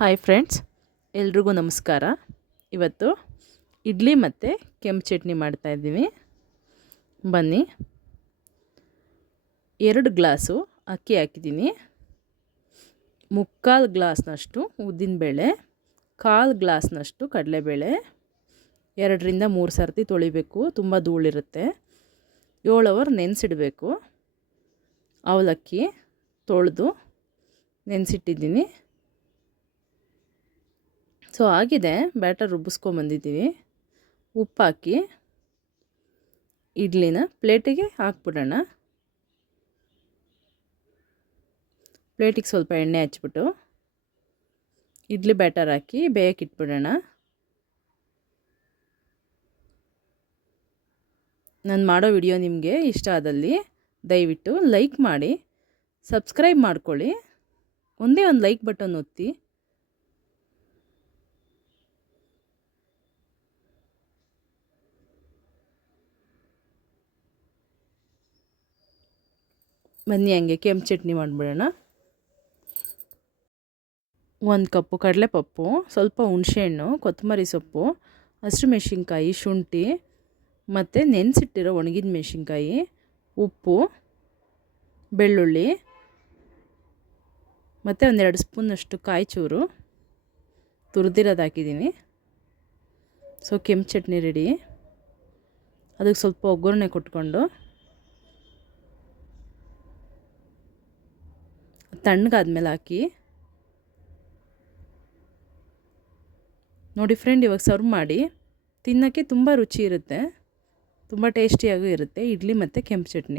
Hi friends, ಎಲ್ರಿಗೂ ನಮಸ್ಕಾರ. ಇವತ್ತು ಇಡ್ಲಿ ಮತ್ತು ಕೆಂಪು ಚಟ್ನಿ ಮಾಡ್ತಾಯಿದ್ದೀನಿ ಬನ್ನಿ. ಎರಡು ಗ್ಲಾಸು ಅಕ್ಕಿ ಹಾಕಿದ್ದೀನಿ. ಮುಕ್ಕಾಲು ಗ್ಲಾಸ್ನಷ್ಟು ಉದ್ದಿನಬೇಳೆ ಕಾಲು ಗ್ಲಾಸ್ನಷ್ಟು ಕಡಲೆಬೇಳೆ, ಎರಡರಿಂದ ಮೂರು ಸರ್ತಿ ತೊಳಿಬೇಕು, ತುಂಬ ಧೂಳಿರುತ್ತೆ. ಏಳು ಅವರ್ ನೆನೆಸಿಡಬೇಕು. ಅವಲಕ್ಕಿ ತೊಳೆದು ನೆನೆಸಿಟ್ಟಿದ್ದೀನಿ. ಸೊ ಆಗಿದೆ. ಬ್ಯಾಟರ್ ರುಬ್ಬಿಸ್ಕೊಂಬಂದಿದ್ದೀವಿ ಹಾಕಿ ಇಡ್ಲಿನ ಪ್ಲೇಟಿಗೆ ಹಾಕ್ಬಿಡೋಣ. ಪ್ಲೇಟಿಗೆ ಸ್ವಲ್ಪ ಎಣ್ಣೆ ಹಚ್ಬಿಟ್ಟು, ಇಡ್ಲಿ ಬ್ಯಾಟರ್ ಹಾಕಿ ಬೇಯಕ್ಕೆ ಇಟ್ಬಿಡೋಣ. ನಾನು ಮಾಡೋ ವಿಡಿಯೋ ನಿಮಗೆ ಇಷ್ಟ ಆದಲ್ಲಿ ದಯವಿಟ್ಟು ಲೈಕ್ ಮಾಡಿ, ಸಬ್ಸ್ಕ್ರೈಬ್ ಮಾಡ್ಕೊಳ್ಳಿ. ಒಂದೇ ಒಂದು ಲೈಕ್ ಬಟನ್ ಒತ್ತಿ. ಬನ್ನಿ ಹಂಗೆ ಕೆಂಪು ಚಟ್ನಿ ಮಾಡಿಬಿಡೋಣ. ಒಂದು ಕಪ್ಪು ಕಡಲೆಪಪ್ಪು, ಸ್ವಲ್ಪ ಹುಣಸೆಹಣ್ಣು, ಕೊತ್ತಂಬರಿ ಸೊಪ್ಪು, ಹಸಿರು ಮೆಣಸಿನ್ಕಾಯಿ, ಶುಂಠಿ, ಮತ್ತು ನೆನೆಸಿಟ್ಟಿರೋ ಒಣಗಿದ ಮೆಣಸಿನ್ಕಾಯಿ, ಉಪ್ಪು, ಬೆಳ್ಳುಳ್ಳಿ, ಮತ್ತು ಒಂದೆರಡು ಸ್ಪೂನಷ್ಟು ಕಾಯಿ ಚೂರು ತುರಿದಿರೋದು ಹಾಕಿದ್ದೀನಿ. ಸೊ ಕೆಂಪು ಚಟ್ನಿ ರೆಡಿ ಅದಕ್ಕೆ ಸ್ವಲ್ಪ ಒಗ್ಗರಣೆ ಕೊಟ್ಕೊಂಡು ತಣ್ಣಗಾದ್ಮೇಲೆ ಹಾಕಿ. ನೋಡಿ ಫ್ರೆಂಡ್, ಇವಾಗ ಸರ್ವ್ ಮಾಡಿ. ತಿನ್ನೋಕ್ಕೆ ತುಂಬ ರುಚಿ ಇರುತ್ತೆ. ತುಂಬ ಟೇಸ್ಟಿಯಾಗೂ ಇರುತ್ತೆ. ಇಡ್ಲಿ ಮತ್ತು ಕೆಂಪು ಚಟ್ನಿ.